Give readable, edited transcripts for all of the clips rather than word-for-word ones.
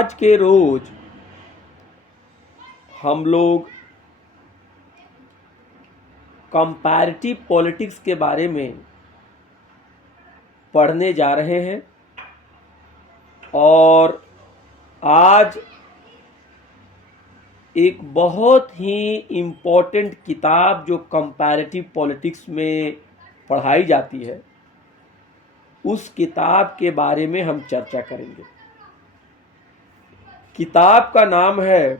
आज के रोज हम लोग कंपैरेटिव पॉलिटिक्स के बारे में पढ़ने जा रहे हैं और आज एक बहुत ही इम्पोर्टेंट किताब जो कंपैरेटिव पॉलिटिक्स में पढ़ाई जाती है उस किताब के बारे में हम चर्चा करेंगे। किताब का नाम है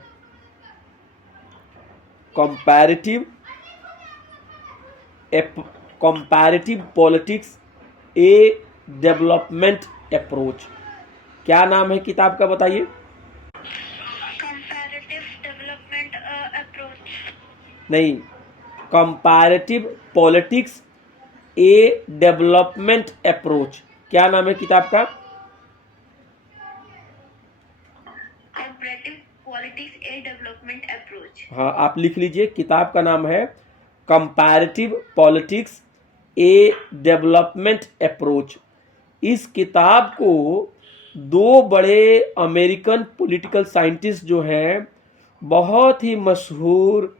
कंपैरेटिव पॉलिटिक्स ए डेवलपमेंट अप्रोच। क्या नाम है किताब का बताइए? कंपैरेटिव डेवलपमेंट अप्रोच नहीं, कंपैरेटिव पॉलिटिक्स ए डेवलपमेंट अप्रोच। क्या नाम है किताब का? कंपैरेटिव पॉलिटिक्स ए डेवलपमेंट अप्रोच। हाँ, आप लिख लीजिए, किताब का नाम है कंपैरेटिव पॉलिटिक्स ए डेवलपमेंट अप्रोच। इस किताब को दो बड़े अमेरिकन पॉलिटिकल साइंटिस्ट जो हैं, बहुत ही मशहूर,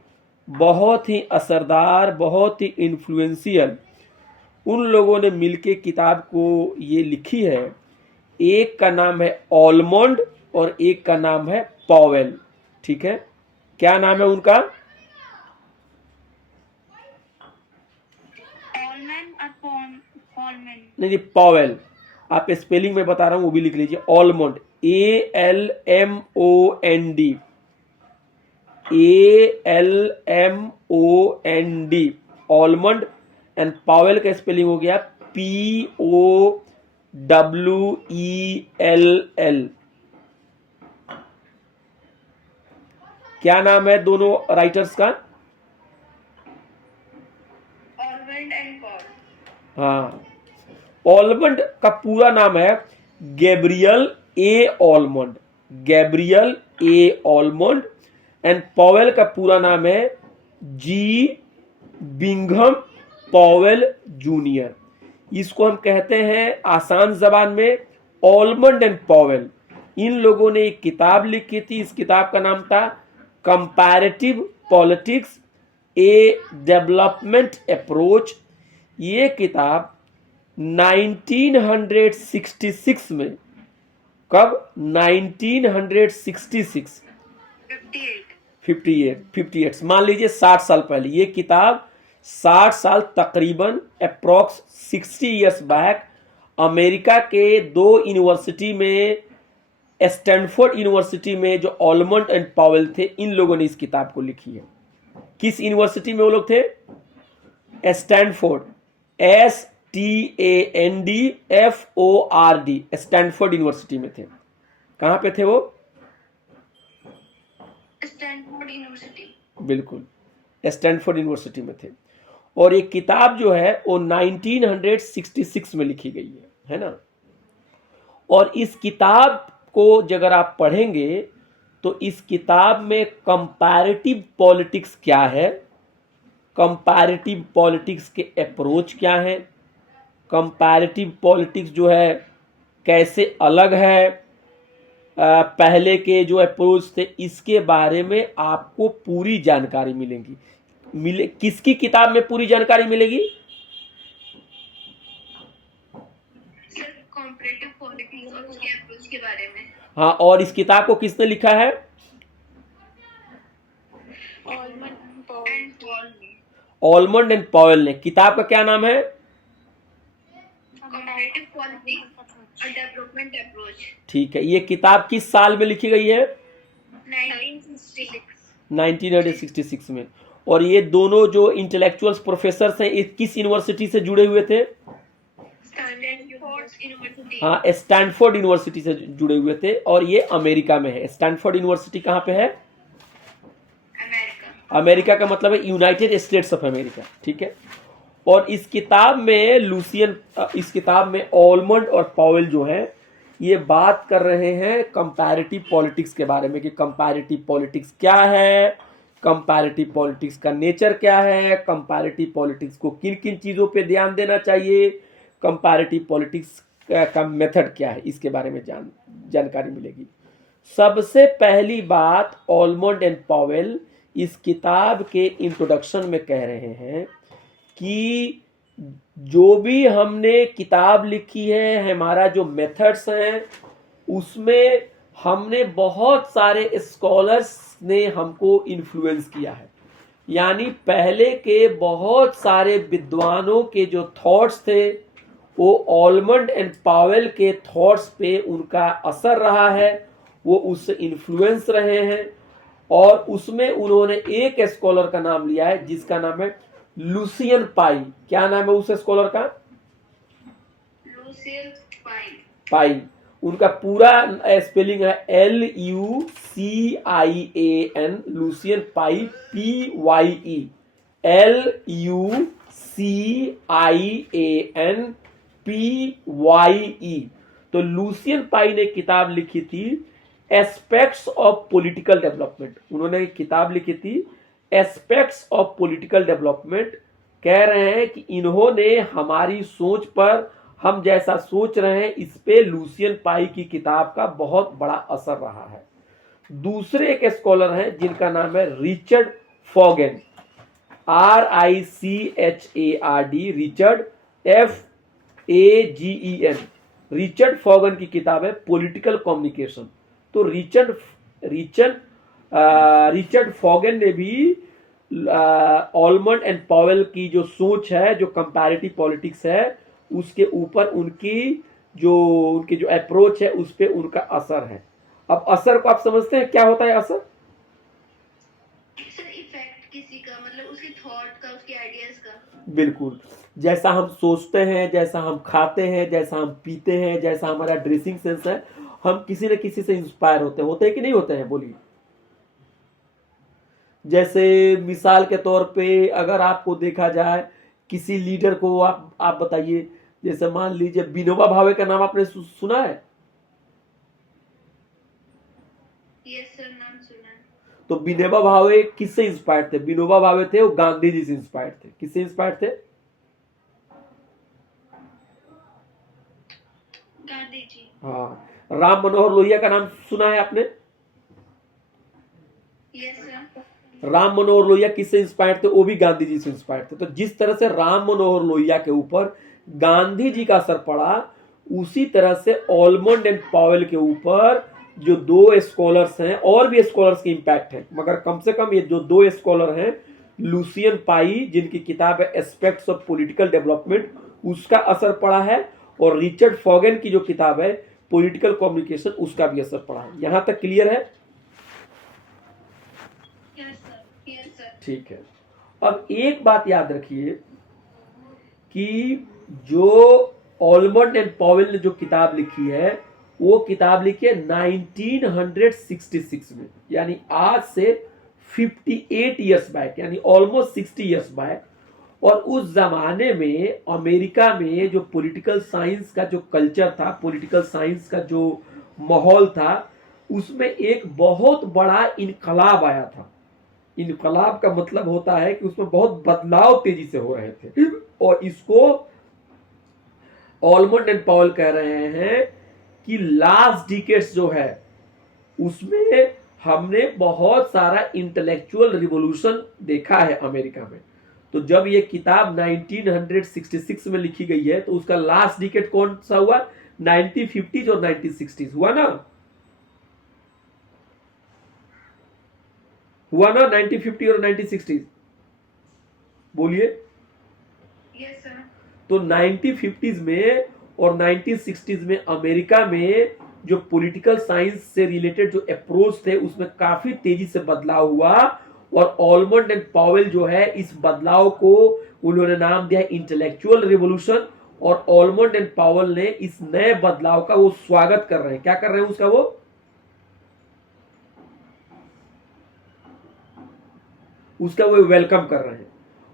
बहुत ही असरदार, बहुत ही इन्फ्लुएंशियल, उन लोगों ने मिलके किताब को ये लिखी है। एक का नाम है ऑलमंड और एक का नाम है पॉवेल। ठीक है, क्या नाम है उनका? नहीं, पॉवेल। आप स्पेलिंग में बता रहा हूं, वो भी लिख लीजिए। Almond, ALMOND, ALMOND, almond. And Powell का स्पेलिंग हो गया POWELL। क्या नाम है दोनों राइटर्स का? Almond and Paul. हाँ, ऑलमंड का पूरा नाम है Gabriel A almond, Gabriel A almond. And Powell का पूरा नाम है जी बिंघम पॉवेल जूनियर। इसको हम कहते हैं आसान जबान में ऑलमंड एंड पॉवेल। इन लोगों ने एक किताब लिखी थी, इस किताब का नाम था कंपैरेटिव पॉलिटिक्स ए डेवलपमेंट अप्रोच। ये किताब 1966 में, कब? 1966, 58 मान लीजिए 60 साल पहले। ये किताब 60 साल, तकरीबन अप्रॉक्स 60 इयर्स बैक, अमेरिका के दो यूनिवर्सिटी में, स्टैनफोर्ड यूनिवर्सिटी में जो ऑलमंड एंड पॉवेल थे, इन लोगों ने इस किताब को लिखी है। किस यूनिवर्सिटी में वो लोग थे? स्टैनफोर्ड, STANDFORD, स्टैनफोर्ड यूनिवर्सिटी में थे। कहां पे थे वो? Stanford university. बिल्कुल, स्टैनफोर्ड यूनिवर्सिटी में थे। और ये किताब जो है वो 1966 में लिखी गई है ना। और इस किताब को अगर आप पढ़ेंगे तो इस किताब में कंपैरेटिव पॉलिटिक्स क्या है, कंपैरेटिव पॉलिटिक्स के अप्रोच क्या है, कंपैरेटिव पॉलिटिक्स जो है कैसे अलग है पहले के जो अप्रोच थे, इसके बारे में आपको पूरी जानकारी मिलेगी। किसकी किताब में पूरी जानकारी मिलेगी? कंपैरेटिव पॉलिटिक्स और उसके अप्रोच के बारे में। हाँ, और इस किताब को किसने लिखा है? ऑलमंड एंड पॉवेल ने। किताब का क्या नाम है? कंपैरेटिव पॉलिटिक्स और डेवलपमेंट अप्रोच। ठीक है, ये किताब किस साल में लिखी गई है? 1966 में। और ये दोनों जो इंटेलेक्चुअल्स प्रोफेसर हैं, किस यूनिवर्सिटी से जुड़े हुए थे? हाँ, स्टैनफोर्ड यूनिवर्सिटी से जुड़े हुए थे। और ये अमेरिका में है। स्टैनफोर्ड यूनिवर्सिटी कहाँ पे है? अमेरिका का मतलब है यूनाइटेड स्टेट्स ऑफ अमेरिका। ठीक है। और इस किताब में ऑलमंड और पॉवेल जो है, ये बात कर रहे हैं कंपैरेटिव पॉलिटिक्स के बारे में कि कंपैरेटिव पॉलिटिक्स क्या है, कंपैरेटिव पॉलिटिक्स का नेचर क्या है, कंपैरेटिव पॉलिटिक्स को किन किन चीज़ों पे ध्यान देना चाहिए, कंपैरेटिव पॉलिटिक्स का मेथड क्या है, इसके बारे में जानकारी मिलेगी। सबसे पहली बात ऑलमंड एंड पॉवेल इस किताब के इंट्रोडक्शन में कह रहे हैं कि जो भी हमने किताब लिखी है, हमारा जो मेथड्स हैं, उसमें हमने बहुत सारे स्कॉलर्स ने हमको इन्फ्लुएंस किया है। यानी पहले के बहुत सारे विद्वानों के जो थॉट्स थे वो ऑलमंड एंड पावेल के थॉट्स पे उनका असर रहा है, वो उससे इन्फ्लुएंस रहे हैं। और उसमें उन्होंने एक स्कॉलर का नाम लिया है जिसका नाम है लुसियन पाई। क्या नाम है उस स्कॉलर का? लुसियन पाई। पाई। उनका पूरा स्पेलिंग है LUCIAN, लुसियन पाई, PYE, LUCIAN PYE। तो लुसियन पाई ने किताब लिखी थी एस्पेक्ट्स ऑफ पॉलिटिकल डेवलपमेंट। उन्होंने किताब लिखी थी एस्पेक्ट्स ऑफ पॉलिटिकल डेवलपमेंट। कह रहे हैं कि इन्होंने हमारी सोच पर, हम जैसा सोच रहे हैं, इस पे लुसियन पाई की किताब का बहुत बड़ा असर रहा है। दूसरे एक स्कॉलर हैं जिनका नाम है Richard Fagen, RICHARD, Richard FAGEN। Richard Fagen की किताब है पॉलिटिकल कम्युनिकेशन। तो रिचर्ड फॉगन ने भी ऑलमंड एंड पॉवेल की जो सोच है, जो कंपैरेटिव पॉलिटिक्स है, उसके ऊपर उनकी जो अप्रोच है उस पर उनका असर है। अब असर को आप समझते हैं क्या होता है असर? इफेक्ट किसी का, मतलब उसके थॉट का, उसके आइडियाज का। बिल्कुल। जैसा हम सोचते हैं, जैसा हम खाते हैं, जैसा हम पीते हैं, जैसा हमारा ड्रेसिंग सेंस है, हम किसी न किसी से इंस्पायर होते हैं कि नहीं होते हैं? बोलिए। जैसे मिसाल के तौर पे अगर आपको देखा जाए, किसी लीडर को आप बताइए, जैसे मान लीजिए विनोबा भावे का नाम आपने सुना है? यस सर, नाम सुना है। तो विनोबा भावे किससे इंस्पायर्ड थे? विनोबा भावे थे वो गांधी जी से इंस्पायर्ड थे। किससे इंस्पायर्ड थे? गांधी जी। हाँ। राम मनोहर लोहिया का नाम सुना है आपने? Yes sir. राम मनोहर लोहिया किससे इंस्पायर्ड थे? वो भी गांधी जी से इंस्पायर्ड थे। तो जिस तरह से राम मनोहर लोहिया के ऊपर गांधी जी का असर पड़ा, उसी तरह से ऑलमंड एंड पॉवेल के ऊपर जो दो स्कॉलर्स हैं, और भी स्कॉलर्स की इंपैक्ट है, मगर कम से कम ये जो दो स्कॉलर हैं, लुसियन पाई जिनकी किताब है एस्पेक्ट्स ऑफ पॉलिटिकल डेवलपमेंट, उसका असर पड़ा है, और रिचर्ड फॉगन की जो किताब है पॉलिटिकल कम्युनिकेशन, उसका भी असर पड़ा है। यहां तक क्लियर है? ठीक है। अब एक बात याद रखिए कि जो ऑलमंड एंड पॉवेल ने जो किताब लिखी है, वो किताब लिखी है 1966 में, यानी आज से 58 ईयर्स बैक, यानी ऑलमोस्ट 60 ईयर्स बैक। और उस जमाने में अमेरिका में जो पॉलिटिकल साइंस का जो कल्चर था, पॉलिटिकल साइंस का जो माहौल था, उसमें एक बहुत बड़ा इनकलाब आया था। इनकलाब का मतलब होता है कि उसमें बहुत बदलाव तेजी से हो रहे थे, और इसको ऑलमंड एंड पॉवेल कह रहे हैं कि लास्ट डिकेड्स जो है उसमें हमने बहुत सारा इंटेलेक्चुअल रिवॉल्यूशन देखा है अमेरिका में। तो जब ये किताब 1966 में लिखी गई है, तो उसका लास्ट डिकेड कौन सा हुआ? 1950s और 1960s हुआ ना? 1950 और 1960s? बोलिए। Yes sir. तो 1950s में और 1960s में अमेरिका में जो पॉलिटिकल साइंस से रिलेटेड जो अप्रोच थे, उसमें काफी तेजी से बदलाव हुआ। और ऑलमंड एंड पॉवेल जो है, इस बदलाव को उन्होंने नाम दिया इंटेलेक्चुअल रिवॉल्यूशन। और ऑलमंड एंड पॉवेल ने इस नए बदलाव का वो स्वागत कर रहे हैं। क्या कर रहे हैं उसका? वो उसका वो वेलकम कर रहे हैं,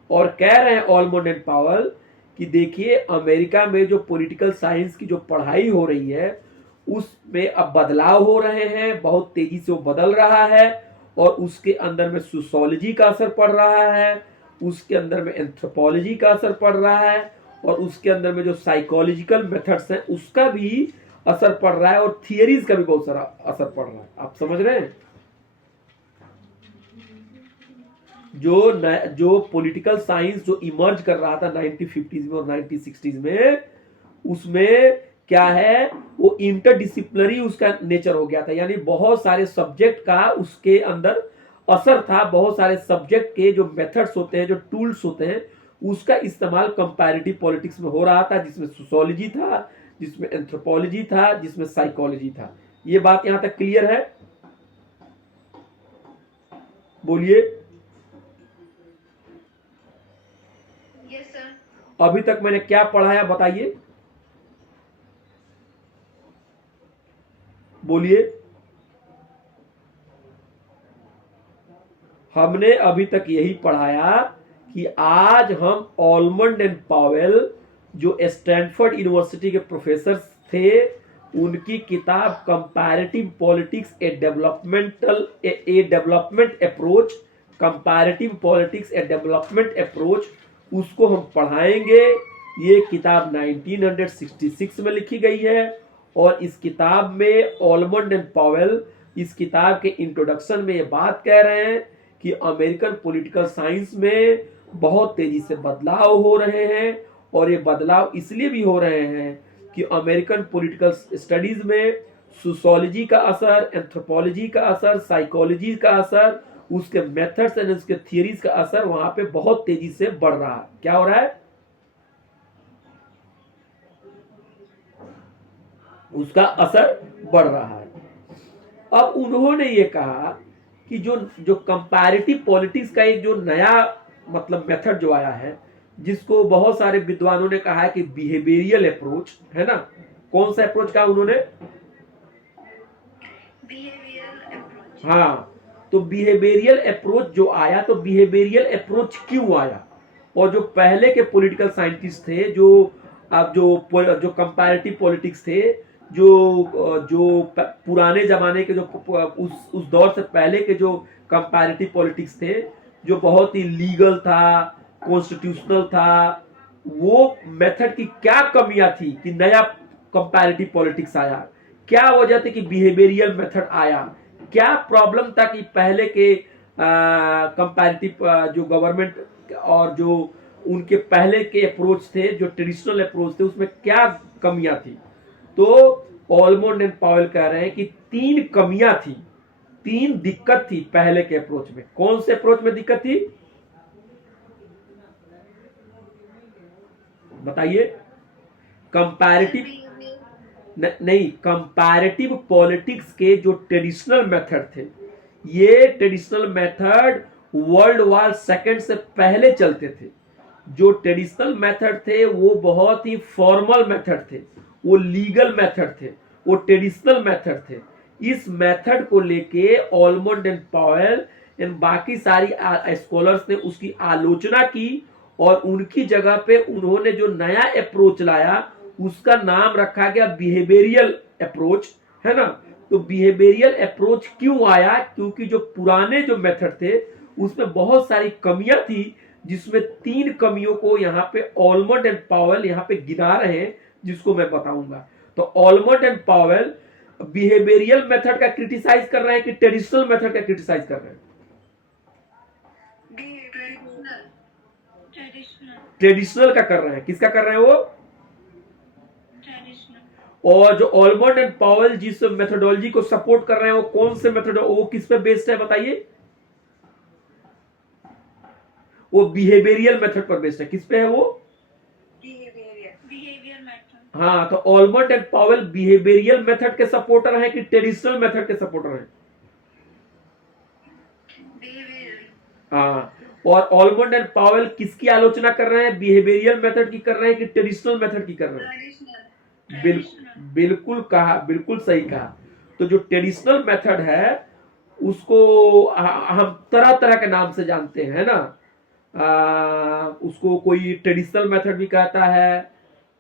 और कह रहे हैं ऑलमंड एंड पॉवेल कि देखिए, अमेरिका में जो पॉलिटिकल साइंस की जो पढ़ाई हो रही है, उसमें अब बदलाव हो रहे हैं, बहुत तेजी से वो बदल रहा है, और उसके अंदर में सोशियोलॉजी का असर पड़ रहा है, उसके अंदर में एंथ्रोपोलॉजी का असर पड़ रहा है, और उसके अंदर में जो साइकोलॉजिकल मेथड्स हैं उसका भी असर पड़ रहा है और थियरीज का भी बहुत सारा असर पड़ रहा है। आप समझ रहे हैं? जो पॉलिटिकल साइंस जो इमर्ज कर रहा था 1950s में और 1960s में, उसमें क्या है, वो इंटरडिसिप्लिनरी उसका नेचर हो गया था, यानी बहुत सारे सब्जेक्ट का उसके अंदर असर था। बहुत सारे सब्जेक्ट के जो मेथड्स होते हैं, जो टूल्स होते हैं, उसका इस्तेमाल कंपैरेटिव पॉलिटिक्स में हो रहा था, जिसमें सोशियोलॉजी था, जिसमें एंथ्रोपोलॉजी था, जिसमें साइकोलॉजी था। ये बात यहां तक क्लियर है? बोलिए। Yes sir. अभी तक मैंने क्या पढ़ाया बताइए, बोलिए। हमने अभी तक यही पढ़ाया कि आज हम ऑलमंड एंड पावेल, जो स्टैनफोर्ड यूनिवर्सिटी के प्रोफेसर थे, उनकी किताब कंपैरेटिव पॉलिटिक्स ए डेवलपमेंट अप्रोच, कंपैरेटिव पॉलिटिक्स ए डेवलपमेंट अप्रोच, उसको हम पढ़ाएंगे। ये किताब 1966 में लिखी गई है और इस किताब में ऑलमंड एंड पावेल इस किताब के इंट्रोडक्शन में ये बात कह रहे हैं कि अमेरिकन पॉलिटिकल साइंस में बहुत तेजी से बदलाव हो रहे हैं, और ये बदलाव इसलिए भी हो रहे हैं कि अमेरिकन पॉलिटिकल स्टडीज में सोशियोलॉजी का असर, एंथ्रोपोलॉजी का असर, साइकोलॉजी का असर, उसके मेथड्स एंड उसके थियरीज का असर वहां पे बहुत तेजी से बढ़ रहा है। क्या हो रहा है? उसका असर बढ़ रहा है। अब उन्होंने ये कहा कि जो कंपैरेटिव पॉलिटिक्स का एक जो नया मतलब मेथड जो आया है, जिसको बहुत सारे विद्वानों ने कहा है कि बिहेवियरियल अप्रोच है ना। कौन सा अप्रोच कहा उन्होंने? Behavioural approach. हाँ, तो बिहेवियरियल अप्रोच जो आया, तो बिहेवियरियल अप्रोच क्यों आया? और जो पहले के पॉलिटिकल साइंटिस्ट थे, जो कंपैरेटिव पॉलिटिक्स थे, जो पुराने जमाने के, जो उस दौर से पहले के जो कंपैरेटिव पॉलिटिक्स थे, जो बहुत ही लीगल था, कॉन्स्टिट्यूशनल था, वो मेथड की क्या कमियां थी कि नया कंपैरेटिव पॉलिटिक्स आया? क्या वजह थी कि बिहेवियरियल मेथड आया? क्या प्रॉब्लम था कि पहले के कंपैरेटिव जो गवर्नमेंट और जो उनके पहले के अप्रोच थे, जो ट्रेडिशनल अप्रोच थे, उसमें क्या कमियां थी? तो ऑलमंड एंड पावेल कह रहे हैं कि 3 कमियां थी, 3 दिक्कत थी पहले के अप्रोच में। कौन से अप्रोच में दिक्कत थी बताइए? कंपैरेटिव नहीं, कंपैरेटिव पॉलिटिक्स के जो ट्रेडिशनल मेथड थे, ये traditional method world war second से पहले चलते थे। जो ट्रेडिशनल मेथड थे वो बहुत ही फॉर्मल मेथड थे, वो लीगल मेथड थे, वो ट्रेडिशनल मेथड थे। इस मेथड को लेके ऑलमंड एंड पावेल एंड बाकी सारी स्कॉलर्स ने उसकी आलोचना की, और उनकी जगह पे उन्होंने जो नया अप्रोच लाया उसका नाम रखा गया बिहेवियरियल अप्रोच, है ना। तो बिहेवियरियल अप्रोच क्यों आया? क्योंकि जो पुराने जो मेथड थे उसमें बहुत सारी कमियां थी, जिसमें 3 कमियों को यहाँ पे ऑलमंड एंड पावेल यहाँ पे गिना रहे हैं, जिसको मैं बताऊंगा। तो Almond and Powell behavioural method का क्रिटिसाइज कर रहे हैं कि ट्रेडिशनल मेथड का क्रिटिसाइज कर रहे हैं? ट्रेडिशनल का कर रहे हैं। किसका कर रहे हैं वो? ट्रेडिशनल। और जो ऑलमंड एंड पावेल जिस मेथोडोलॉजी को सपोर्ट कर रहे हैं, वो कौन से मेथड, वो किस पे बेस्ड है बताइए? वो बिहेवियरियल मेथड पर बेस्ड है। किस पे है वो? Behaviour method. हाँ, तो Almond and Powell behavioural method के सपोर्टर हैं कि ट्रेडिशनल मेथड के सपोर्टर हैं? हाँ, और ऑलमंड एंड पावेल किसकी आलोचना कर रहे हैं? बिहेवियरियल मेथड की कर रहे हैं कि ट्रेडिशनल मेथड की कर रहे हैं? बिल्कुल कहा, बिल्कुल सही कहा। तो जो ट्रेडिशनल मेथड है उसको हम तरह तरह के नाम से जानते हैं ना। उसको कोई ट्रेडिशनल मेथड भी कहता है,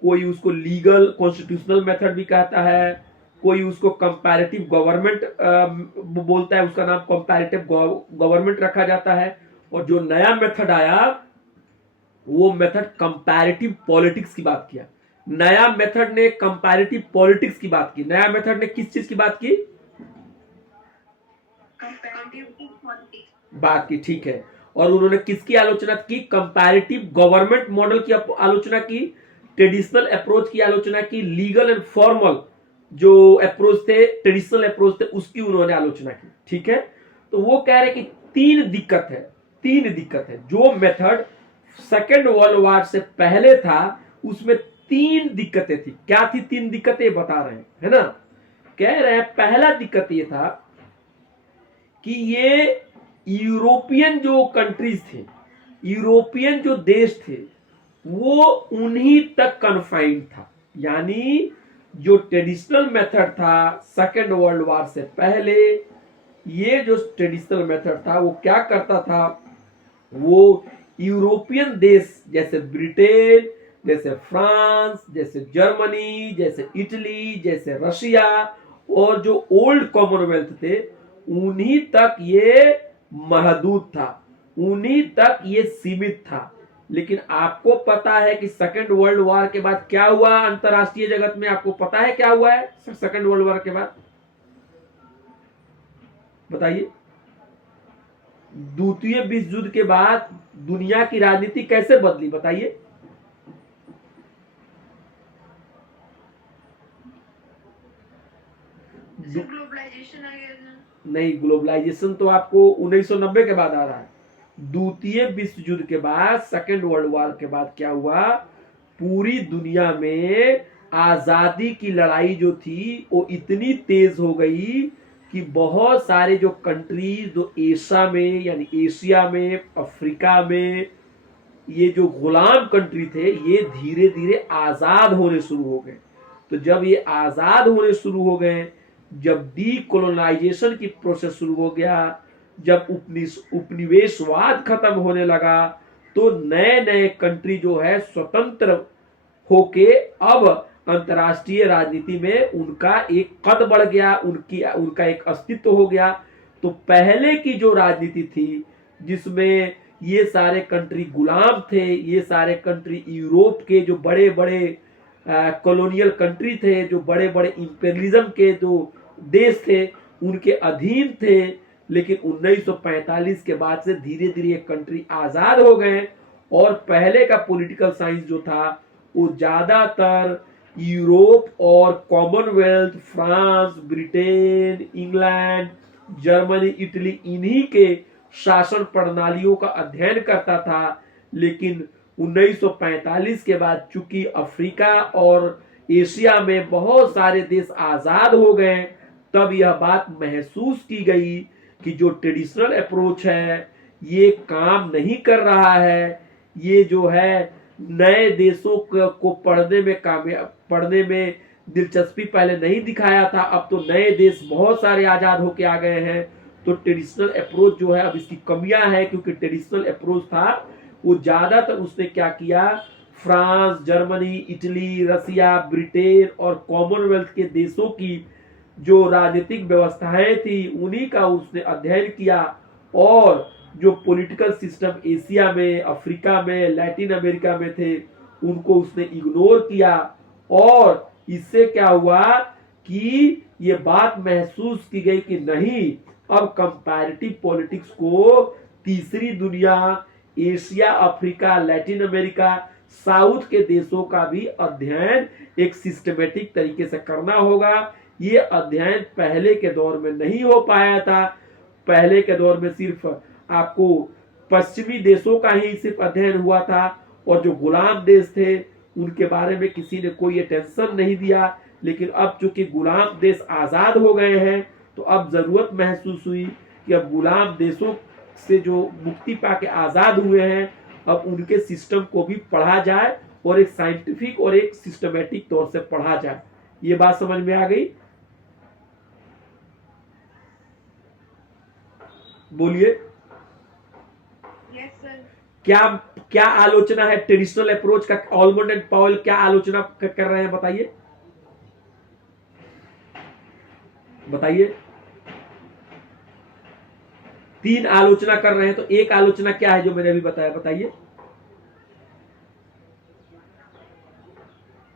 कोई उसको लीगल कॉन्स्टिट्यूशनल मेथड भी कहता है, कोई उसको कंपैरेटिव गवर्नमेंट बोलता है, उसका नाम कंपैरेटिव गवर्नमेंट रखा जाता है। और जो नया मेथड आया वो मेथड कंपैरेटिव पॉलिटिक्स की बात किया, नया मेथड ने कंपैरेटिव पॉलिटिक्स की बात की। नया मेथड ने किस चीज की बात की? कंपैरेटिव पॉलिटिक्स बात की, ठीक है। और उन्होंने किसकी आलोचना की? कंपैरेटिव गवर्नमेंट मॉडल की आलोचना की, ट्रेडिशनल अप्रोच की आलोचना की, लीगल एंड फॉर्मल जो अप्रोच थे, ट्रेडिशनल अप्रोच थे, उसकी उन्होंने आलोचना की। ठीक है, तो वो कह रहे कि तीन दिक्कत है, तीन दिक्कत है। जो मेथड सेकेंड वर्ल्ड वॉर से पहले था उसमें तीन दिक्कतें थी। क्या थी तीन दिक्कतें? बता रहे हैं, है ना। कह रहे हैं पहला दिक्कत ये था कि ये यूरोपियन जो कंट्रीज थे, यूरोपियन जो देश थे, वो उन्हीं तक कन्फाइंड था। यानी जो ट्रेडिशनल मेथड था सेकेंड वर्ल्ड वॉर से पहले, ये जो ट्रेडिशनल मेथड था वो क्या करता था? वो यूरोपियन देश जैसे ब्रिटेन, जैसे फ्रांस, जैसे जर्मनी, जैसे इटली, जैसे रशिया और जो ओल्ड कॉमनवेल्थ थे, उन्हीं तक ये महदूद था, उन्हीं तक ये सीमित था। लेकिन आपको पता है कि सेकेंड वर्ल्ड वॉर के बाद क्या हुआ अंतरराष्ट्रीय जगत में? आपको पता है क्या हुआ है सेकेंड वर्ल्ड वॉर के बाद? बताइए। द्वितीय विश्व युद्ध के बाद दुनिया की राजनीति कैसे बदली? बताइए। ग्लोबलाइजेशन आ गया था। नहीं, ग्लोबलाइजेशन तो आपको 1990 के बाद आ रहा है। द्वितीय विश्व युद्ध के बाद, सेकेंड वर्ल्ड वॉर के बाद क्या हुआ? पूरी दुनिया में आजादी की लड़ाई जो थी वो इतनी तेज हो गई कि बहुत सारे जो कंट्रीज जो एशिया में, यानी एशिया में, अफ्रीका में, ये जो गुलाम कंट्री थे, ये धीरे धीरे आजाद होने शुरू हो गए। तो जब ये आजाद होने शुरू हो गए, जब डीकोलोनाइजेशन की प्रोसेस शुरू हो गया, जब उपनिवेशवाद खत्म होने लगा, तो नए नए कंट्री जो है स्वतंत्र होके अब अंतर्राष्ट्रीय राजनीति में उनका एक कद बढ़ गया, उनका एक अस्तित्व हो गया। तो पहले की जो राजनीति थी जिसमें ये सारे कंट्री गुलाम थे, ये सारे कंट्री यूरोप के जो बड़े बड़े कॉलोनियल कंट्री थे, जो बड़े बड़े इंपेरियलिज्म के जो देश थे, उनके अधीन थे। लेकिन 1945 के बाद से धीरे धीरे ये कंट्री आजाद हो गए और पहले का पॉलिटिकल साइंस जो था वो ज्यादातर यूरोप और Commonwealth, France, Britain, England, Germany, Italy, इन्हीं के शासन प्रणालियों का अध्ययन करता था। लेकिन 1945 के बाद चूंकि अफ्रीका और एशिया में बहुत सारे देश आजाद हो गए, तब यह बात महसूस की गई कि जो ट्रेडिशनल अप्रोच है ये काम नहीं कर रहा है। ये जो है नए देशों को पढ़ने में दिलचस्पी पहले नहीं दिखाया था, अब तो नए देश बहुत सारे आजाद होके आ गए हैं। तो ट्रेडिशनल अप्रोच जो है अब इसकी कमियां हैं, क्योंकि ट्रेडिशनल अप्रोच था वो ज्यादातर उसने क्या किया, फ्रांस, जर्मनी, इटली, रसिया, ब्रिटेन और कॉमनवेल्थ के देशों की जो राजनीतिक व्यवस्थाएं थी उन्हीं का उसने अध्ययन किया, और जो पॉलिटिकल सिस्टम एशिया में, अफ्रीका में, लैटिन अमेरिका में थे उनको उसने इग्नोर किया। और इससे क्या हुआ कि ये बात महसूस की गई कि नहीं, अब कंपैरेटिव पॉलिटिक्स को तीसरी दुनिया, Asia, Africa, Latin America, south के देशों का भी अध्ययन एक सिस्टमेटिक तरीके से करना होगा। ये अध्ययन पहले के दौर में नहीं हो पाया था। पहले के दौर में सिर्फ आपको पश्चिमी देशों का ही सिर्फ अध्ययन हुआ था और जो गुलाम देश थे उनके बारे में किसी ने कोई अटेंशन नहीं दिया। लेकिन अब चूंकि गुलाम देश आजाद हो गए हैं तो अब जरूरत महसूस हुई कि अब गुलाम देशों से जो मुक्ति पाके आजाद हुए हैं, अब उनके सिस्टम को भी पढ़ा जाए और एक साइंटिफिक और एक सिस्टमेटिक तौर से पढ़ा जाए। ये बात समझ में आ गई? बोलिए। Yes sir. क्या क्या आलोचना है ट्रेडिशनल अप्रोच का? ऑलमंड एंड पावेल क्या आलोचना कर रहे हैं? बताइए बताइए। तीन आलोचना कर रहे हैं, तो एक आलोचना क्या है जो मैंने अभी बताया? बताइए।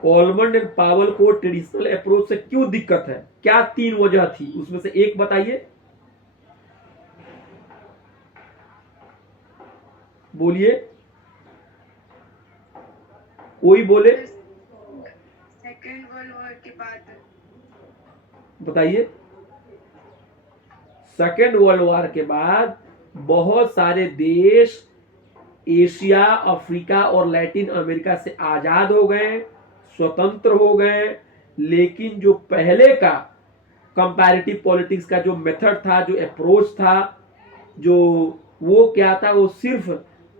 ऑलमंड एंड पावेल को ट्रेडिशनल अप्रोच से क्यों दिक्कत है, क्या 3 वजह थी, उसमें से एक बताइए, बोलिए, कोई बोले, सेकेंड वर्ल्ड वॉर के बाद बताइए। सेकेंड वर्ल्ड वॉर के बाद बहुत सारे देश एशिया, अफ्रीका और लैटिन अमेरिका से आजाद हो गए, स्वतंत्र हो गए, लेकिन जो पहले का कंपैरेटिव पॉलिटिक्स का जो मेथड था, जो अप्रोच था, जो वो क्या था, वो सिर्फ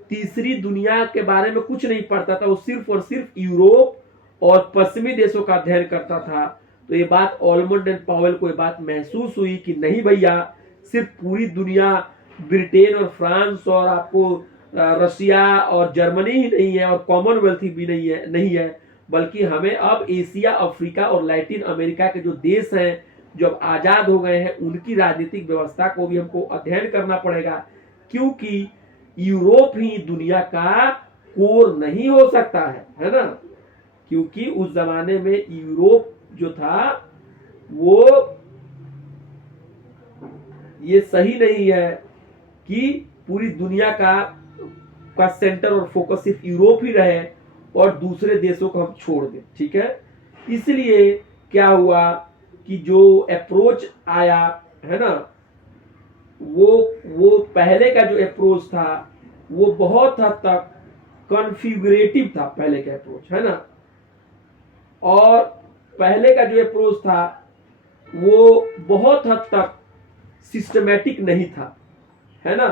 तीसरी दुनिया के बारे में कुछ नहीं पढ़ता था, वो सिर्फ और सिर्फ यूरोप और पश्चिमी देशों का अध्ययन करता था। तो ये बात ऑलमंड एंड पावेल को ये बात महसूस हुई कि नहीं भैया, सिर्फ पूरी दुनिया ब्रिटेन और फ्रांस और आपको रशिया और जर्मनी ही नहीं है और कॉमनवेल्थ भी नहीं है, बल्कि हमें अब एशिया, अफ्रीका और लैटिन अमेरिका के जो देश हैं जो अब आजाद हो गए हैं, उनकी राजनीतिक व्यवस्था को भी हमको अध्ययन करना पड़ेगा, क्योंकि यूरोप ही दुनिया का कोर नहीं हो सकता है ना, क्योंकि उस जमाने में यूरोप जो था वो ये सही नहीं है कि पूरी दुनिया का सेंटर और फोकस सिर्फ यूरोप ही रहे और दूसरे देशों को हम छोड़ दें, ठीक है। इसलिए क्या हुआ कि जो अप्रोच आया है ना, वो पहले का जो अप्रोच था वो बहुत हद तक कॉन्फ़िगरेटिव था, पहले का अप्रोच, है ना, और पहले का जो अप्रोच था वो बहुत हद तक सिस्टमैटिक नहीं था, है ना।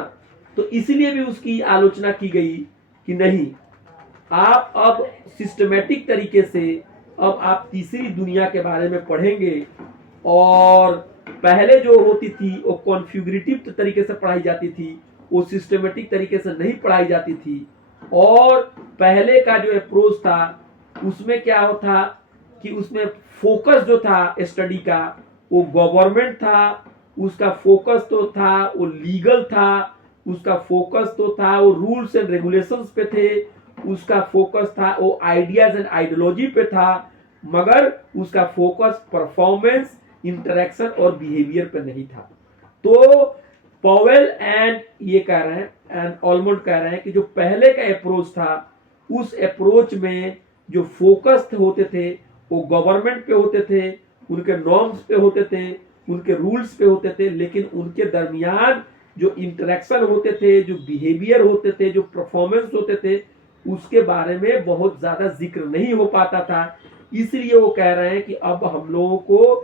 तो इसलिए भी उसकी आलोचना की गई कि नहीं, आप अब सिस्टमैटिक तरीके से अब आप तीसरी दुनिया के बारे में पढ़ेंगे, और पहले जो होती थी वो कॉन्फ़िगरेटिव तरीके से पढ़ाई जाती थी, वो सिस्टमैटिक तरीके से नहीं पढ़ाई जाती थी। और पहले का जो अप्रोच था उसमें क्या होता कि उसमें फोकस जो था स्टडी का वो गवर्नमेंट था, उसका फोकस तो था वो लीगल था, उसका फोकस तो था वो रूल्स एंड रेगुलेशंस पे थे, उसका फोकस था वो आइडियाज एंड आइडियोलॉजी पे था, मगर उसका फोकस परफॉर्मेंस, इंटरेक्शन और बिहेवियर पे नहीं था। तो पॉवेल एंड ये कह रहे हैं एंड ऑलमंड कह रहे हैं कि जो पहले का अप्रोच था उस अप्रोच में जो फोकस होते थे वो गवर्नमेंट पे होते थे, उनके नॉर्म्स पे होते थे, उनके रूल्स पे होते थे, लेकिन उनके दरमियान जो इंटरेक्शन होते थे, जो बिहेवियर होते थे, जो परफॉर्मेंस होते थे, उसके बारे में बहुत ज्यादा जिक्र नहीं हो पाता था। इसलिए वो कह रहे हैं कि अब हम लोगों को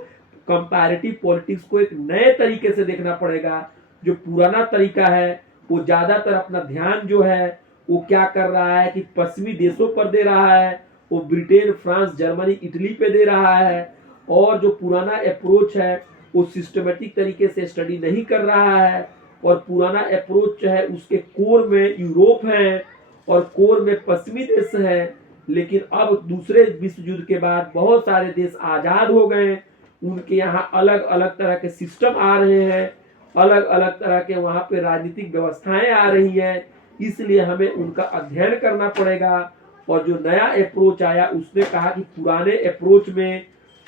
कंपैरेटिव पॉलिटिक्स को एक नए तरीके से देखना पड़ेगा। जो पुराना तरीका है वो ज्यादातर अपना ध्यान जो है वो क्या कर रहा है कि पश्चिमी देशों पर दे रहा है, वो ब्रिटेन, फ्रांस, जर्मनी, इटली पे दे रहा है, और जो पुराना अप्रोच है वो सिस्टमेटिक तरीके से स्टडी नहीं कर रहा है, और पुराना अप्रोच जो है उसके कोर में यूरोप है और कोर में पश्चिमी देश है। लेकिन अब दूसरे विश्व युद्ध के बाद बहुत सारे देश आजाद हो गए, उनके यहाँ अलग अलग तरह के सिस्टम आ रहे हैं, अलग अलग तरह के वहां पे राजनीतिक व्यवस्थाएं आ रही हैं, इसलिए हमें उनका अध्ययन करना पड़ेगा। और जो नया अप्रोच आया उसने कहा कि पुराने अप्रोच में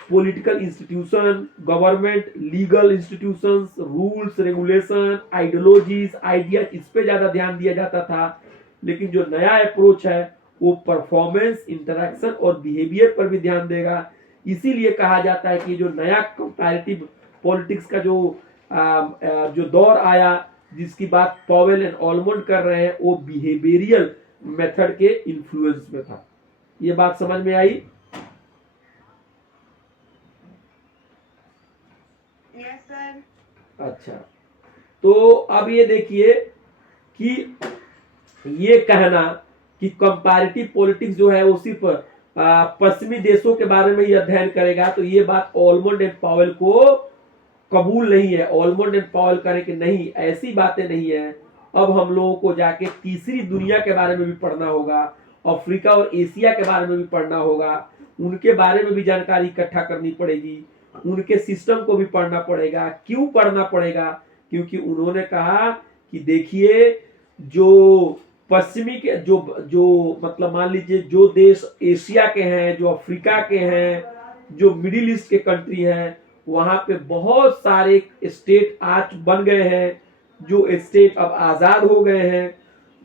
political institution, government, legal institutions, rules, regulation, ideologies, idea, इस पे ज्यादा ध्यान दिया जाता था, लेकिन जो नया अप्रोच है वो परफॉर्मेंस, इंटरेक्शन और बिहेवियर पर भी ध्यान देगा। इसीलिए कहा जाता है कि जो नया कंपैरेटिव पॉलिटिक्स का जो दौर आया, जिसकी बात पॉवेल एंड ऑलमंड कर रहे हैं, वो बिहेवियरल मेथड के इन्फ्लुएंस में था। ये बात समझ में आई? Yes sir. अच्छा, तो अब ये देखिए कि ये कहना कि कंपैरेटिव पॉलिटिक्स जो है वो सिर्फ पश्चिमी देशों के बारे में ही अध्ययन करेगा, तो ये बात ऑलमंड एंड पावेल को कबूल नहीं है। ऑलमंड एंड पावेल करें कि नहीं, ऐसी बातें नहीं है, अब हम लोगों को जाके तीसरी दुनिया के बारे में भी पढ़ना होगा, अफ्रीका और एशिया के बारे में भी पढ़ना होगा, उनके बारे में भी जानकारी इकट्ठा करनी पड़ेगी, उनके सिस्टम को भी पढ़ना पड़ेगा। क्यों पढ़ना पड़ेगा? क्योंकि उन्होंने कहा कि देखिए जो पश्चिमी के जो जो मतलब मान लीजिए जो देश एशिया के हैं, जो अफ्रीका के हैं, जो मिडिल ईस्ट के कंट्री हैं, वहां पे बहुत सारे स्टेट आज बन गए हैं, जो स्टेट अब आजाद हो गए हैं,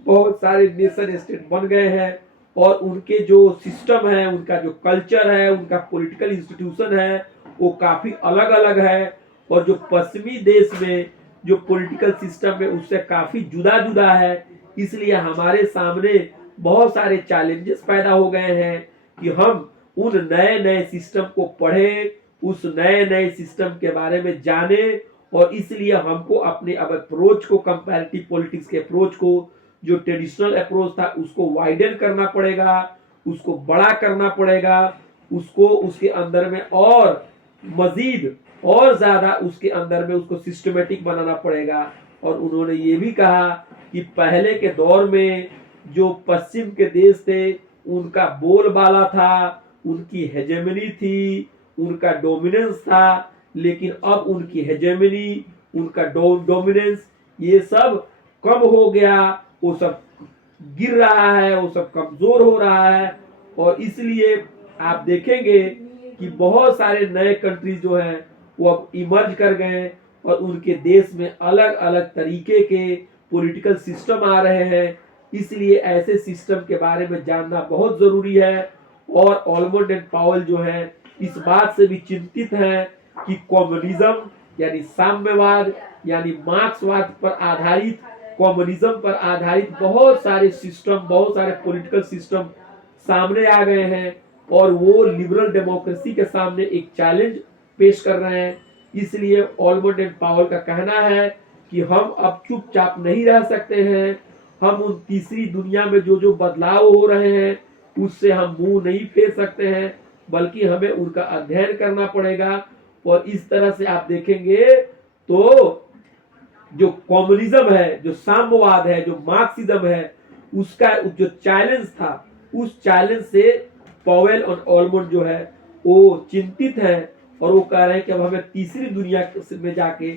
बहुत सारे नेशन स्टेट बन गए हैं, और उनके जो सिस्टम है, उनका जो कल्चर है, उनका पॉलिटिकल इंस्टीट्यूशन है, वो काफी अलग अलग है। और जो पश्चिमी देश में जो पॉलिटिकल सिस्टम है उससे काफी जुदा जुदा है। इसलिए हमारे सामने बहुत सारे चैलेंजेस पैदा हो गए हैं कि हम उन नए नए सिस्टम को पढ़ें, उस नए नए सिस्टम के बारे में जाने, और इसलिए हमको अपने अब अप्रोच को, कंपैरेटिव पॉलिटिक्स के अप्रोच को, जो ट्रेडिशनल अप्रोच था उसको वाइडन करना पड़ेगा, उसको बड़ा करना पड़ेगा, उसको उसके अंदर में और मजीद और ज्यादा उसके अंदर में उसको सिस्टमेटिक बनाना पड़ेगा। और उन्होंने ये भी कहा कि पहले के दौर में जो पश्चिम के देश थे उनका बोलबाला था, उनकी हेजेमनी थी, उनका डोमिनेंस था, लेकिन अब उनकी हेजेमनी, उनका डोमिनेंस, ये सब कम हो गया, वो सब गिर रहा है, वो सब कमजोर हो रहा है। और इसलिए आप देखेंगे कि बहुत सारे नए कंट्रीज जो हैं वो अब इमर्ज कर गए, और उनके देश में अलग अलग तरीके के पॉलिटिकल सिस्टम आ रहे हैं। इसलिए ऐसे सिस्टम के बारे में जानना बहुत जरूरी है। और ऑलमंड एंड पावेल जो है इस बात से भी चिंतित हैं कि कम्युनिज्म यानी साम्यवाद यानी मार्क्सवाद पर आधारित, कम्युनिज्म पर आधारित बहुत सारे सिस्टम, बहुत सारे पॉलिटिकल सिस्टम सामने आ गए हैं, और वो लिबरल डेमोक्रेसी के सामने एक चैलेंज पेश कर रहे हैं। इसलिए ऑलमंड एंड पावेल का कहना है कि हम अब चुपचाप नहीं रह सकते हैं, हम उन तीसरी दुनिया में जो जो बदलाव हो रहे हैं उससे हम मुंह नहीं फेर सकते हैं, बल्कि हमें उनका अध्ययन करना पड़ेगा। और इस तरह से आप देखेंगे तो जो कम्युनिज्म है, जो साम्यवाद है, जो मार्क्सिज्म है, उसका जो चैलेंज था, उस चैलेंज से पावेल और ऑलमंड जो है वो चिंतित हैं, और वो कह रहे हैं कि अब हमें तीसरी दुनिया में जाके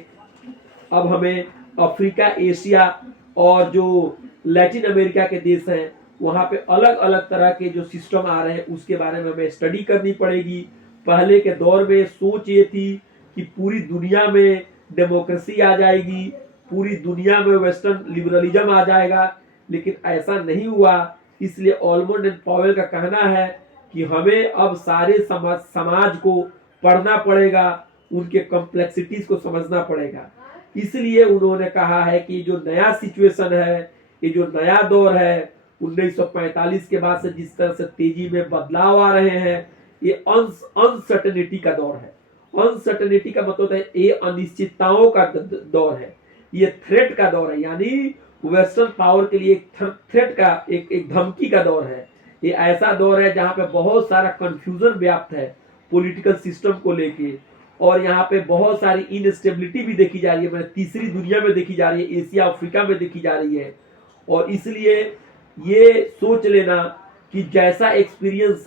अब हमें अफ्रीका, एशिया और जो लैटिन अमेरिका के देश हैं वहां पे अलग अलग तरह के जो सिस्टम आ रहे हैं उसके बारे में हमें स्टडी करनी पड़ेगी। पहले के दौर में सोच ये थी कि पूरी दुनिया में डेमोक्रेसी आ जाएगी, पूरी दुनिया में वेस्टर्न लिबरलिज्म आ जाएगा, लेकिन ऐसा नहीं हुआ। इसलिए ऑलमंड एंड पावेल का कहना है कि हमें अब सारे समाज को पढ़ना पड़ेगा, उनके कॉम्प्लेक्सिटीज को समझना पड़ेगा। इसलिए उन्होंने कहा है कि जो नया सिचुएशन है, ये जो नया दौर है 1945 के बाद से जिस तरह से तेजी में बदलाव आ रहे हैं, ये अनसर्टेनिटी का दौर है। अनसर्टेनिटी का मतलब है ये अनिश्चितताओं का दौर है, ये थ्रेट का दौर है, यानी वेस्टर्न पावर के लिए एक थ्रेट का, एक धमकी का दौर है। ये ऐसा दौर है जहां पे बहुत सारा कंफ्यूजन व्याप्त है पॉलिटिकल सिस्टम को लेके, और यहाँ पे बहुत सारी इनस्टेबिलिटी भी देखी जा रही है, मतलब तीसरी दुनिया में देखी जा रही है, एशिया अफ्रीका में देखी जा रही है। और इसलिए ये सोच लेना कि जैसा एक्सपीरियंस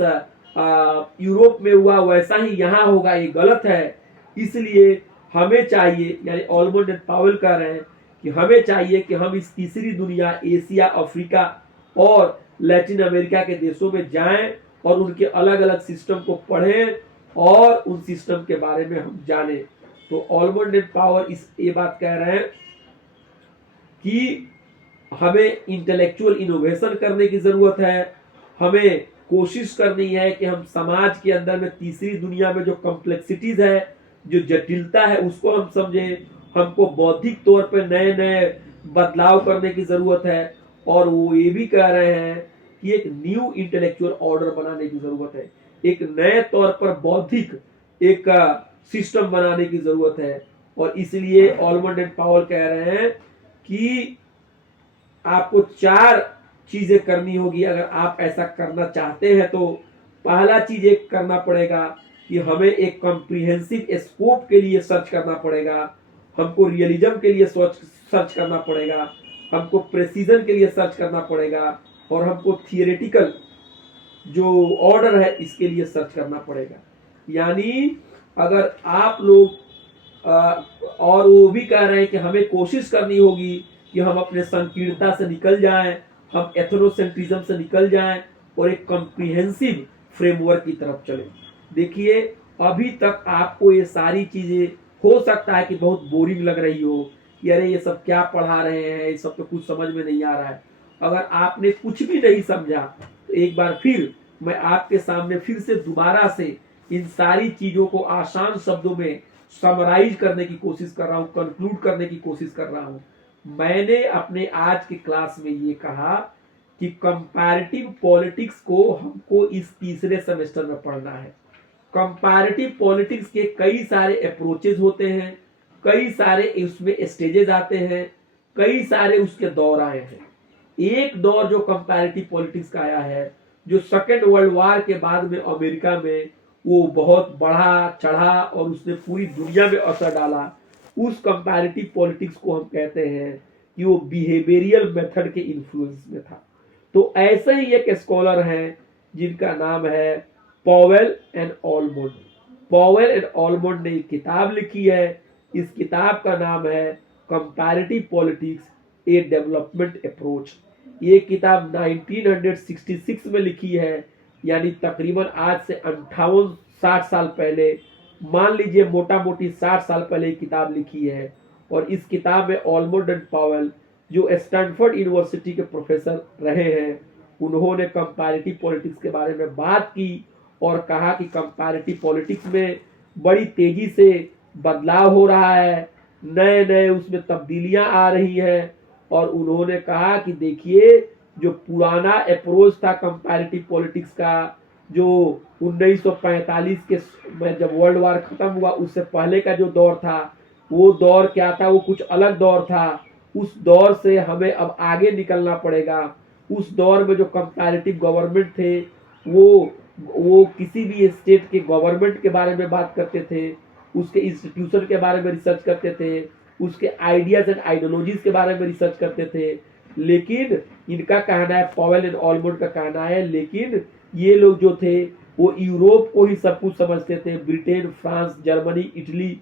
यूरोप में हुआ वैसा ही यहाँ होगा, ये गलत है। इसलिए हमें चाहिए, यानी ऑलमंड एंड पावेल कह रहे हैं कि हमें चाहिए कि हम इस तीसरी दुनिया, एशिया, अफ्रीका और लैटिन अमेरिका के देशों में जाएं और उनके अलग अलग सिस्टम को पढ़ें और उन सिस्टम के बारे में हम जाने। तो ऑलमंड एंड पावेल ये बात कह रहे हैं कि हमें इंटेलेक्चुअल इनोवेशन करने की जरूरत है, हमें कोशिश करनी है कि हम समाज के अंदर में तीसरी दुनिया में जो कॉम्प्लेक्सिटीज है, जो जटिलता है, उसको हम समझें। हमको बौद्धिक तौर पर नए नए बदलाव करने की जरूरत है, और वो ये भी कह रहे हैं कि एक न्यू इंटेलेक्चुअल ऑर्डर बनाने की जरूरत है, एक नए तौर पर बौद्धिक एक सिस्टम बनाने की जरूरत है। और इसलिए ऑलमंड एंड पावेल कह रहे हैं कि आपको 4 चीजें करनी होगी अगर आप ऐसा करना चाहते हैं। तो पहला चीज एक करना पड़ेगा कि हमें एक कॉम्प्रिहेंसिव स्कोप के लिए सर्च करना पड़ेगा, हमको रियलिज्म के लिए सर्च करना पड़ेगा, हमको प्रेसिजन के लिए सर्च करना पड़ेगा, और हमको थियोरेटिकल जो ऑर्डर है इसके लिए सर्च करना पड़ेगा। यानी अगर आप लोग और वो भी कह रहे हैं कि हमें कोशिश करनी होगी कि हम अपने संकीर्णता से निकल जाएं हम एथनोसेंट्रिज्म से निकल जाएं और एक कॉम्प्रिहेंसिव फ्रेमवर्क की तरफ चलें। देखिए, अभी तक आपको ये सारी चीजें हो सकता है कि बहुत बोरिंग लग रही हो कि अरे ये सब क्या पढ़ा रहे हैं, ये सब तो कुछ समझ में नहीं आ रहा है। अगर आपने कुछ भी नहीं समझा तो एक बार फिर मैं आपके सामने फिर से दोबारा से इन सारी चीजों को आसान शब्दों में समराइज करने की कोशिश कर रहा हूं, कंक्लूड करने की कोशिश कर रहा हूं। मैंने अपने आज की क्लास में ये कहा कि कंपैरेटिव पॉलिटिक्स को हमको इस तीसरे सेमेस्टर में पढ़ना है। कंपैरेटिव पॉलिटिक्स के कई सारे अप्रोचेज होते हैं, कई सारे उसमें स्टेजेस आते हैं, कई सारे उसके दौर आए हैं। एक दौर जो कंपैरेटिव पॉलिटिक्स का आया है, जो सेकेंड वर्ल्ड वॉर के बाद में अमेरिका में वो बहुत बढ़ा चढ़ा और उसने पूरी दुनिया में असर डाला, उस कंपैरेटिव पॉलिटिक्स को हम कहते हैं कि वो बिहेवियरियल मेथड के इन्फ्लुएंस में था। तो ऐसे ही एक स्कॉलर हैं जिनका नाम है Powell and almond. Powell and almond ने एक किताब लिखी है। इस किताब का नाम है कंपैरेटिव पॉलिटिक्स ए डेवलपमेंट अप्रोच। ये किताब 1966 में लिखी है, यानी तकरीबन आज से 58-60 साल पहले, मान लीजिए मोटा मोटी 60 साल पहले किताब लिखी है। और इस किताब में ऑलमोंड एंड पॉवेल, जो स्टैनफोर्ड यूनिवर्सिटी के प्रोफेसर रहे हैं, उन्होंने कंपैरेटिव पॉलिटिक्स के बारे में बात की और कहा कि कंपैरेटिव पॉलिटिक्स में बड़ी तेजी से बदलाव हो रहा है, नए नए उसमें तब्दीलियां आ रही हैं। और उन्होंने कहा कि देखिए, जो पुराना अप्रोच था कंपैरेटिव पॉलिटिक्स का, जो 1945 के में जब वर्ल्ड वार खत्म हुआ उससे पहले का जो दौर था, वो दौर क्या था, वो कुछ अलग दौर था। उस दौर से हमें अब आगे निकलना पड़ेगा। उस दौर में जो कंपैरेटिव गवर्नमेंट थे, वो किसी भी स्टेट के गवर्नमेंट के बारे में बात करते थे, उसके इंस्टीट्यूशन के बारे में रिसर्च करते थे, उसके आइडियाज एंड आइडियोलॉजीज के बारे में रिसर्च करते थे। लेकिन इनका कहना है, पॉवेल एंड ऑलमोंड का कहना है, लेकिन ये लोग जो थे वो यूरोप को ही सब कुछ समझते थे, ब्रिटेन, फ्रांस, जर्मनी, इटली,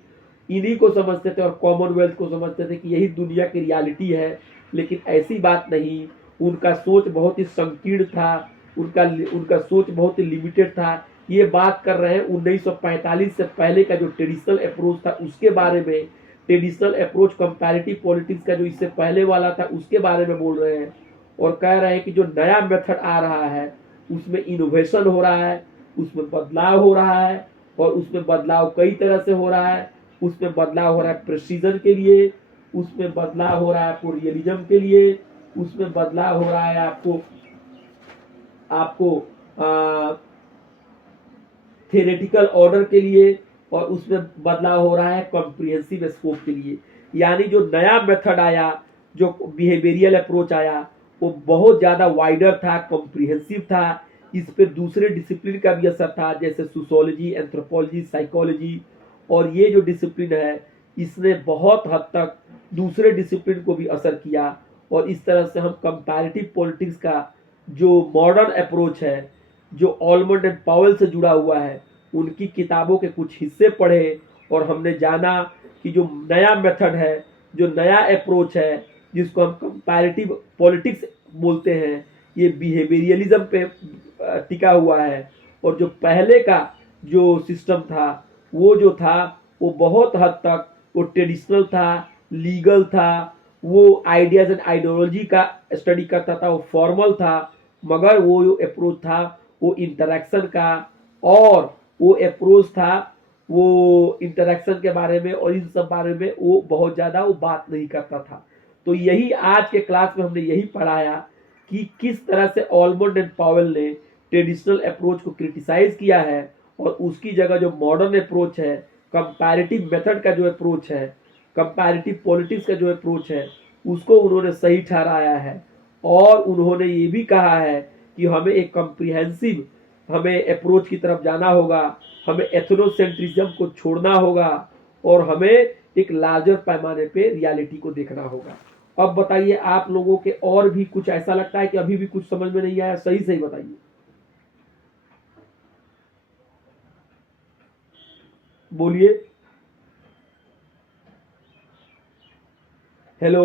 इन्हीं को समझते थे और कॉमनवेल्थ को समझते थे कि यही दुनिया की रियलिटी है। लेकिन ऐसी बात नहीं, उनका सोच बहुत ही संकीर्ण था, उनका सोच बहुत ही लिमिटेड था। ये बात कर रहे हैं 1945 से पहले का जो ट्रेडिशनल अप्रोच था उसके बारे में, ट्रेडिशनल अप्रोच कंपैरेटिव पॉलिटिक्स का जो इससे पहले वाला था उसके बारे में बोल रहे हैं। और कह रहे हैं कि जो नया मेथड आ रहा है उसमें इनोवेशन हो रहा है, उसमें बदलाव हो रहा है। और उसमें बदलाव कई तरह से हो रहा है। उसमें बदलाव हो रहा है प्रेसिजन के लिए, उसमें बदलाव हो रहा है आपको रियलिज्म के लिए, उसमें बदलाव हो रहा है आपको थियोरेटिकल ऑर्डर के लिए, और उसमें बदलाव हो रहा है कॉम्प्रिहेंसिव स्कोप के लिए। यानी जो नया मेथड आया, जो बिहेवियरियल अप्रोच आया, वो बहुत ज़्यादा वाइडर था, कॉम्प्रिहेंसिव था। इस पे दूसरे डिसिप्लिन का भी असर था, जैसे सोशियोलॉजी, एंथ्रोपोलॉजी, साइकोलॉजी। और ये जो डिसिप्लिन है इसने बहुत हद तक दूसरे डिसिप्लिन को भी असर किया। और इस तरह से हम कंपैरेटिव पॉलिटिक्स का जो मॉडर्न अप्रोच है, जो ऑलमंड एंड पॉवेल से जुड़ा हुआ है, उनकी किताबों के कुछ हिस्से पढ़े और हमने जाना कि जो नया मेथड है, जो नया अप्रोच है, जिसको हम कंपैरेटिव पॉलिटिक्स बोलते हैं, ये बिहेवियरियलिज्म पे टिका हुआ है। और जो पहले का जो सिस्टम था, वो जो था वो बहुत हद तक वो ट्रेडिशनल था, लीगल था, वो आइडियाज एंड आइडियोलॉजी का स्टडी करता था, वो फॉर्मल था। मगर वो जो अप्रोच था वो इंटरेक्शन का, और वो अप्रोच था वो इंटरेक्शन के बारे में और इन सब बारे में वो बहुत ज़्यादा वो बात नहीं करता था। तो यही आज के क्लास में हमने यही पढ़ाया कि किस तरह से ऑलमंड एंड पॉवेल ने ट्रेडिशनल अप्रोच को क्रिटिसाइज किया है और उसकी जगह जो मॉडर्न अप्रोच है, कंपैरेटिव मेथड का जो अप्रोच है, कंपैरेटिव पॉलिटिक्स का जो अप्रोच है, उसको उन्होंने सही ठहराया है। और उन्होंने ये भी कहा है कि हमें एक कॉम्प्रिहेंसिव हमें अप्रोच की तरफ जाना होगा, हमें एथनोसेंट्रिज्म को छोड़ना होगा और हमें एक लार्जर पैमाने पे रियलिटी को देखना होगा। अब बताइए, आप लोगों के और भी कुछ ऐसा लगता है कि अभी भी कुछ समझ में नहीं आया? सही सही बताइए, बोलिए। हेलो।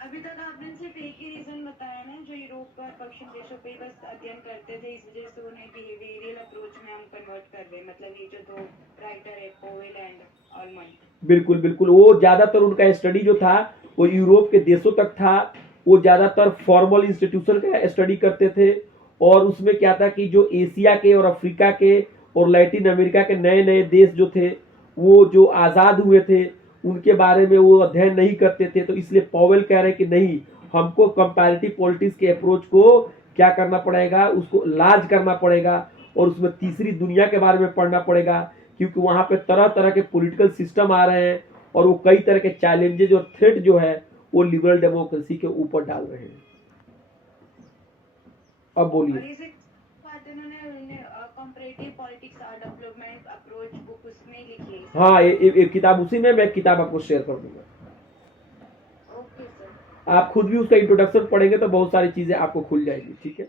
अभी तक आपने सिर्फ एक ही रीजन बताया ना, जो यूरोप और पश्चिम देशों पे बस अध्ययन करते थे, इस वजह से उन्हें बिहेवियरल अप्रोच में हम कन्वर्ट कर रहे हैं, मतलब ये जो दो राइटर है पोवेल एंड ऑलमंड। बिल्कुल बिल्कुल, वो ज्यादातर उनका स्टडी जो था वो यूरोप के देशों तक था। वो ज्यादातर फॉर्मल इंस्टीट्यूशन का स्टडी करते थे, और उसमें क्या था कि जो एशिया के और अफ्रीका के और लैटिन अमेरिका के नए नए देश जो थे वो जो आज़ाद हुए थे उनके बारे में वो अध्ययन नहीं करते थे। तो इसलिए पॉवेल कह रहे हैं कि नहीं, हमको कंपैरेटिव पॉलिटिक्स के अप्रोच को क्या करना पड़ेगा, उसको लार्ज करना पड़ेगा, और उसमें तीसरी दुनिया के बारे में पढ़ना पड़ेगा, क्योंकि वहां पे तरह तरह के पॉलिटिकल सिस्टम आ रहे हैं और वो कई तरह के चैलेंजेज और थ्रेट जो है वो लिबरल डेमोक्रेसी के ऊपर डाल रहे हैं। अब और बोलिए। ये सिर्फ बात उन्होंने कंपैरेटिव पॉलिटिक्स और डेवलपमेंट अप्रोच बुक उसमें लिखी है। हाँ, ये किताब उसी में, मैं किताब आपको शेयर कर दूंगा। Okay sir. आप खुद भी उसका इंट्रोडक्शन पढ़ेंगे तो बहुत सारी चीजें आपको खुल जाएगी। ठीक है।